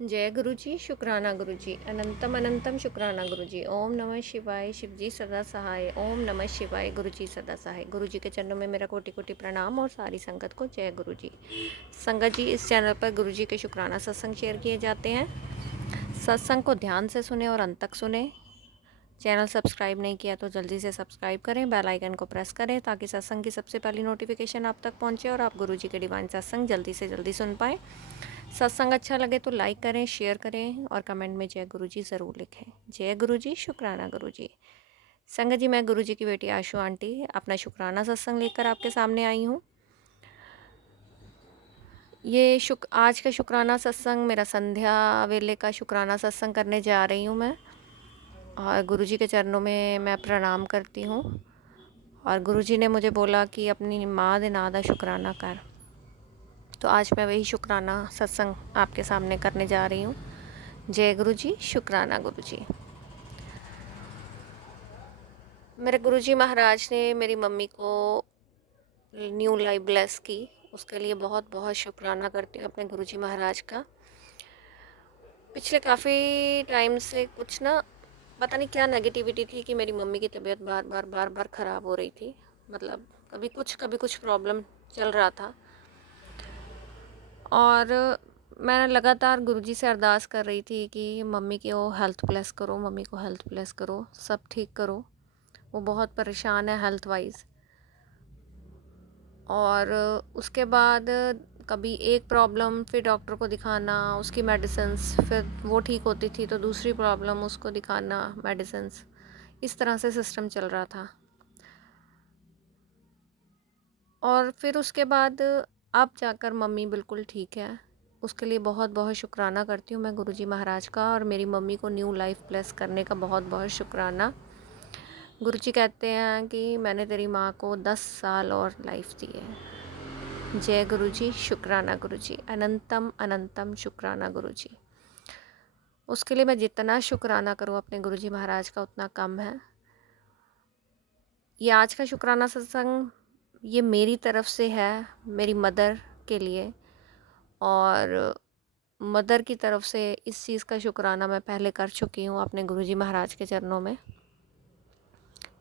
जय गुरु जी, शुक्राना गुरु जी, अनंतम अनंतम शुक्राना गुरु जी। ओम नमः शिवाय, शिव जी सदा सहाय। ओम नमः शिवाय, गुरु जी सदा सहाय। गुरु जी के चरणों में मेरा कोटि कोटि प्रणाम और सारी संगत को जय गुरु जी। संगत जी, इस चैनल पर गुरु जी के शुक्राना सत्संग शेयर किए जाते हैं। सत्संग को ध्यान से सुने और अंत तक सुने। चैनल सब्सक्राइब नहीं किया तो जल्दी से सब्सक्राइब करें, बेल आइकन को प्रेस करें ताकि सत्संग की सबसे पहली नोटिफिकेशन आप तक पहुंचे और आप गुरु जी के डिवाइन सत्संग जल्दी से जल्दी सुन पाएँ। सत्संग अच्छा लगे तो लाइक करें, शेयर करें और कमेंट में जय गुरु जी ज़रूर लिखें। जय गुरु जी, शुक्राना गुरु जी। संगत जी, मैं गुरु जी की बेटी आशु आंटी अपना शुक्राना सत्संग लेकर आपके सामने आई हूँ। ये आज का शुक्राना सत्संग मेरा संध्या वेले का शुक्राना सत्संग करने जा रही हूँ मैं, और गुरु जी के चरणों में मैं प्रणाम करती हूँ। और गुरु जी ने मुझे बोला कि अपनी माँ दे नाम दा शुक्राना कर, तो आज मैं वही शुक्राना सत्संग आपके सामने करने जा रही हूँ। जय गुरु जी, शुक्राना गुरु जी। मेरे गुरु जी महाराज ने मेरी मम्मी को न्यू लाइफ ब्लेस की, उसके लिए बहुत बहुत शुक्राना करती हूँ अपने गुरु जी महाराज का। पिछले काफ़ी टाइम से कुछ ना, पता नहीं क्या नेगेटिविटी थी कि मेरी मम्मी की तबीयत बार बार ख़राब हो रही थी। मतलब कभी कुछ प्रॉब्लम चल रहा था, और मैं लगातार गुरुजी से अरदास कर रही थी कि मम्मी की वो हेल्थ ब्लेस करो, मम्मी को हेल्थ ब्लेस करो, सब ठीक करो। वो बहुत परेशान है हेल्थ वाइज। और उसके बाद कभी एक प्रॉब्लम, फिर डॉक्टर को दिखाना, उसकी मेडिसिन्स, फिर वो ठीक होती थी तो दूसरी प्रॉब्लम, उसको दिखाना, मेडिसिन्स, इस तरह से सिस्टम चल रहा था। और फिर उसके बाद अब जाकर मम्मी बिल्कुल ठीक है। उसके लिए बहुत बहुत शुक्राना करती हूँ मैं गुरुजी महाराज का, और मेरी मम्मी को न्यू लाइफ ब्लेस करने का बहुत बहुत शुक्राना। गुरुजी कहते हैं कि मैंने तेरी माँ को 10 साल और लाइफ दी है। जय गुरु जी, शुक्राना गुरु जी, अनंतम अनंतम शुक्राना गुरु जी। उसके लिए मैं जितना शुक्राना करूँ अपने गुरु जी महाराज का उतना कम है। ये आज का शुक्राना सत्संग ये मेरी तरफ से है, मेरी मदर के लिए। और मदर की तरफ से इस चीज़ का शुक्राना मैं पहले कर चुकी हूँ अपने गुरुजी महाराज के चरणों में।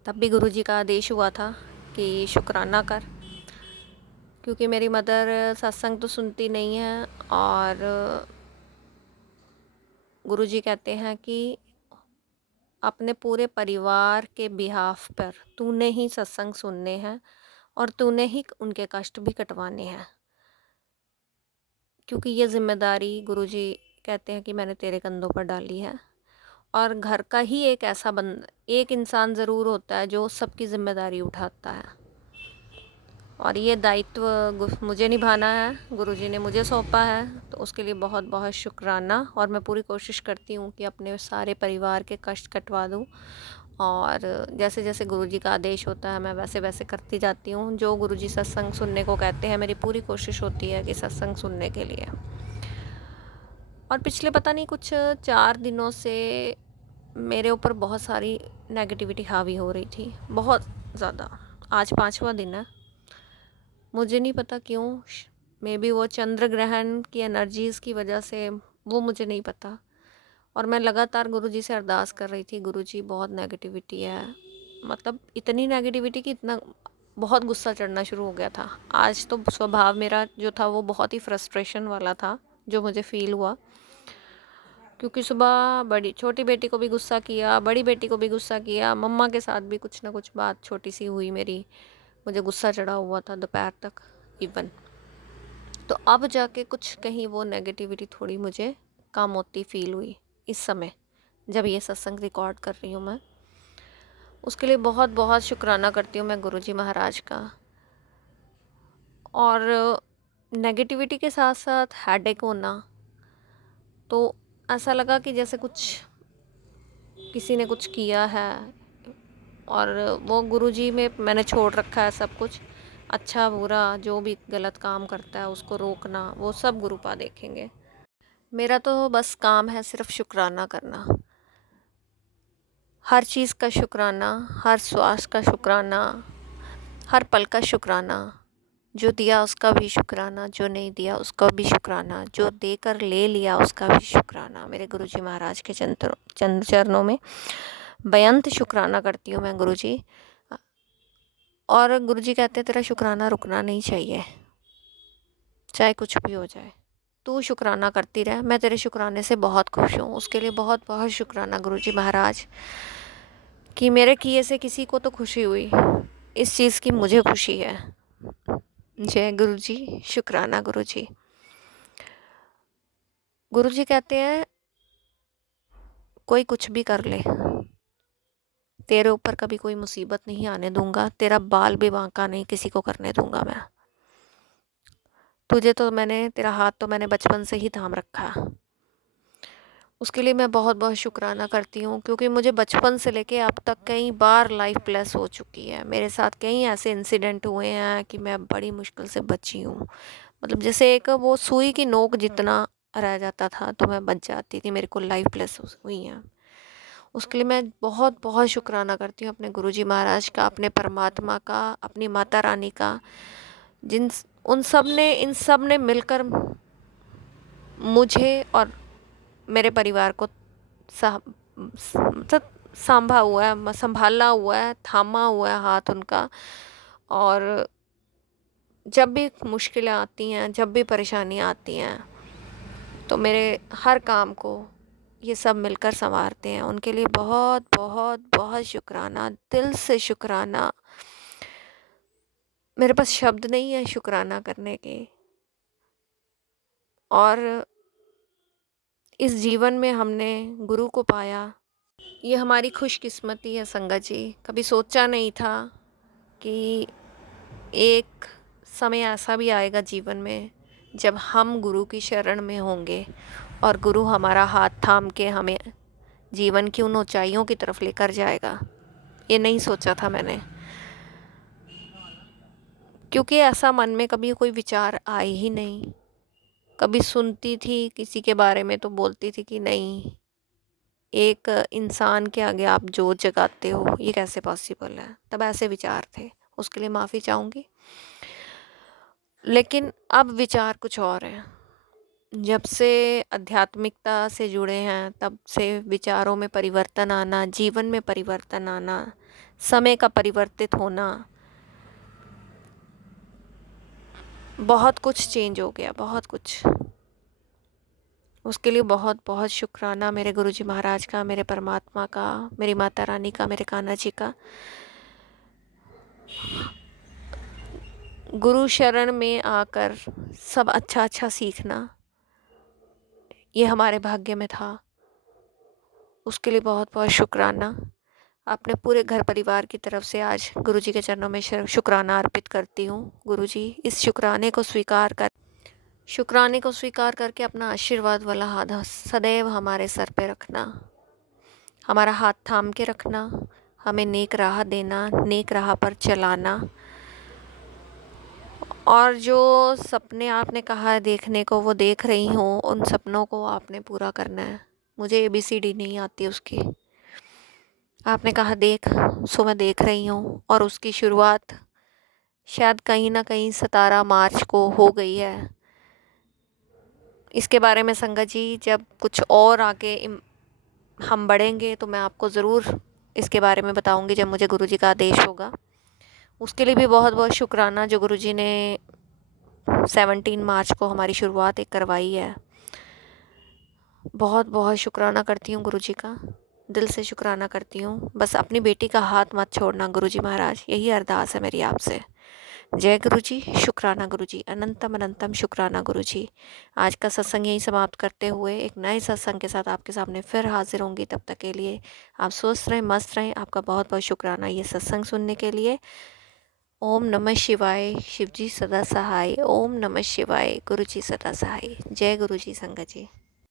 तब भी गुरुजी का आदेश हुआ था कि शुक्राना कर, क्योंकि मेरी मदर सत्संग तो सुनती नहीं है। और गुरुजी कहते हैं कि अपने पूरे परिवार के बिहाफ पर तूने ही सत्संग सुनने हैं और तूने ही उनके कष्ट भी कटवाने हैं, क्योंकि ये जिम्मेदारी गुरुजी कहते हैं कि मैंने तेरे कंधों पर डाली है। और घर का ही एक इंसान ज़रूर होता है जो सबकी ज़िम्मेदारी उठाता है, और ये दायित्व मुझे निभाना है, गुरुजी ने मुझे सौंपा है। तो उसके लिए बहुत बहुत शुक्राना। और मैं पूरी कोशिश करती हूँ कि अपने सारे परिवार के कष्ट कटवा दूँ, और जैसे जैसे गुरुजी का आदेश होता है मैं वैसे वैसे करती जाती हूँ। जो गुरुजी सत्संग सुनने को कहते हैं, मेरी पूरी कोशिश होती है कि सत्संग सुनने के लिए। और पिछले पता नहीं कुछ 4 दिनों से मेरे ऊपर बहुत सारी नेगेटिविटी हावी हो रही थी, बहुत ज़्यादा। आज 5वां दिन है, मुझे नहीं पता क्यों। मे बी वो चंद्र ग्रहण की एनर्जीज़ की वजह से, वो मुझे नहीं पता। और मैं लगातार गुरुजी से अरदास कर रही थी, गुरुजी बहुत नेगेटिविटी है, मतलब इतनी नेगेटिविटी कि इतना बहुत गुस्सा चढ़ना शुरू हो गया था। आज तो स्वभाव मेरा जो था वो बहुत ही फ्रस्ट्रेशन वाला था, जो मुझे फ़ील हुआ। क्योंकि सुबह छोटी बेटी को भी गुस्सा किया, बड़ी बेटी को भी गुस्सा किया, मम्मा के साथ भी कुछ ना कुछ बात छोटी सी हुई मेरी, मुझे गुस्सा चढ़ा हुआ था दोपहर तक इवन। तो अब जाके कुछ कहीं वो नेगेटिविटी थोड़ी मुझे कम होती फील हुई इस समय, जब ये सत्संग रिकॉर्ड कर रही हूँ मैं। उसके लिए बहुत बहुत शुक्राना करती हूँ मैं गुरुजी महाराज का। और नेगेटिविटी के साथ साथ हेडेक होना, तो ऐसा लगा कि जैसे किसी ने कुछ किया है, और वो गुरुजी में मैंने छोड़ रखा है सब कुछ। अच्छा बुरा जो भी गलत काम करता है उसको रोकना, वो सब गुरुपा देखेंगे। मेरा तो बस काम है सिर्फ शुक्राना करना, हर चीज़ का शुक्राना, हर श्वास का शुक्राना, हर पल का शुक्राना। जो दिया उसका भी शुक्राना, जो नहीं दिया उसका भी शुक्राना, जो देकर ले लिया उसका भी शुक्राना। मेरे गुरुजी महाराज के चंद चरणों में बेअंत शुक्राना करती हूँ मैं गुरुजी। और गुरुजी कहते हैं तेरा शुक्राना रुकना नहीं चाहिए, चाहे कुछ भी हो जाए, तू शुक्राना करती रह। मैं तेरे शुक्राने से बहुत खुश हूँ, उसके लिए बहुत बहुत शुक्राना गुरुजी महाराज, कि मेरे किए से किसी को तो खुशी हुई, इस चीज़ की मुझे खुशी है। जय गुरुजी, शुक्राना गुरुजी। गुरुजी कहते हैं कोई कुछ भी कर ले, तेरे ऊपर कभी कोई मुसीबत नहीं आने दूंगा, तेरा बाल भी बांका नहीं किसी को करने दूंगा मैं। तुझे तो मैंने, तेरा हाथ तो मैंने बचपन से ही थाम रखा, उसके लिए मैं बहुत बहुत शुक्राना करती हूँ, क्योंकि मुझे बचपन से लेके अब तक कई बार लाइफ ब्लेस हो चुकी है। मेरे साथ कई ऐसे इंसिडेंट हुए हैं कि मैं बड़ी मुश्किल से बची हूँ। मतलब जैसे एक वो सुई की नोक जितना रह जाता था तो मैं बच जाती थी, मेरे को लाइफ ब्लेस हुई है। उसके लिए मैं बहुत बहुत शुक्राना करती हूँ अपने गुरुजी महाराज का, अपने परमात्मा का, अपनी माता रानी का, जिन उन सब ने, इन सब ने मिलकर मुझे और मेरे परिवार को मतलब संभा हुआ है, संभाला हुआ है, थामा हुआ है हाथ उनका। और जब भी मुश्किलें आती हैं, जब भी परेशानियाँ आती हैं, तो मेरे हर काम को ये सब मिलकर संवारते हैं। उनके लिए बहुत बहुत बहुत शुक्राना, दिल से शुक्राना। मेरे पास शब्द नहीं है शुक्राना करने के। और इस जीवन में हमने गुरु को पाया, ये हमारी खुशकिस्मती है संगत जी। कभी सोचा नहीं था कि एक समय ऐसा भी आएगा जीवन में जब हम गुरु की शरण में होंगे और गुरु हमारा हाथ थाम के हमें जीवन की उन ऊंचाइयों की तरफ लेकर जाएगा। ये नहीं सोचा था मैंने, क्योंकि ऐसा मन में कभी कोई विचार आए ही नहीं। कभी सुनती थी किसी के बारे में तो बोलती थी कि नहीं, एक इंसान के आगे आप जोत जगाते हो, ये कैसे पॉसिबल है। तब ऐसे विचार थे, उसके लिए माफ़ी चाहूँगी। लेकिन अब विचार कुछ और हैं। जब से आध्यात्मिकता से जुड़े हैं तब से विचारों में परिवर्तन आना, जीवन में परिवर्तन आना, समय का परिवर्तित होना, बहुत कुछ चेंज हो गया, बहुत कुछ। उसके लिए बहुत बहुत शुक्राना मेरे गुरुजी महाराज का, मेरे परमात्मा का, मेरी माता रानी का, मेरे कान्हा जी का। गुरु शरण में आकर सब अच्छा अच्छा सीखना, ये हमारे भाग्य में था। उसके लिए बहुत बहुत शुक्राना। अपने पूरे घर परिवार की तरफ से आज गुरुजी के चरणों में शुक्राना अर्पित करती हूँ। गुरुजी, इस शुक्राने को स्वीकार करके अपना आशीर्वाद वाला हाथ सदैव हमारे सर पे रखना, हमारा हाथ थाम के रखना, हमें नेक राह देना, नेक राह पर चलाना। और जो सपने आपने कहा है देखने को, वो देख रही हूँ, उन सपनों को आपने पूरा करना है। मुझे ABCD नहीं आती उसकी। आपने कहा देख, सो मैं देख रही हूँ। और उसकी शुरुआत शायद कहीं ना कहीं 17 मार्च को हो गई है। इसके बारे में संगत जी जब कुछ और आगे हम बढ़ेंगे तो मैं आपको ज़रूर इसके बारे में बताऊंगी, जब मुझे गुरुजी का आदेश होगा। उसके लिए भी बहुत बहुत शुक्राना जो गुरुजी ने 17 मार्च को हमारी शुरुआत एक करवाई है। बहुत बहुत शुक्राना करती हूँ गुरुजी का, दिल से शुक्राना करती हूँ। बस अपनी बेटी का हाथ मत छोड़ना गुरुजी महाराज, यही अरदास है मेरी आपसे। जय गुरुजी, शुक्राना गुरुजी, अनंतम अनंतम शुक्राना गुरुजी। आज का सत्संग यही समाप्त करते हुए एक नए सत्संग के साथ आपके सामने फिर हाजिर होंगी। तब तक के लिए आप स्वस्थ रहें, मस्त रहें। आपका बहुत बहुत शुक्राना ये सत्संग सुनने के लिए। ओम नमः शिवाय, शिवजी सदा सहाय। ओम नमः शिवाय, गुरुजी सदा सहाय। जय गुरुजी संगत जी।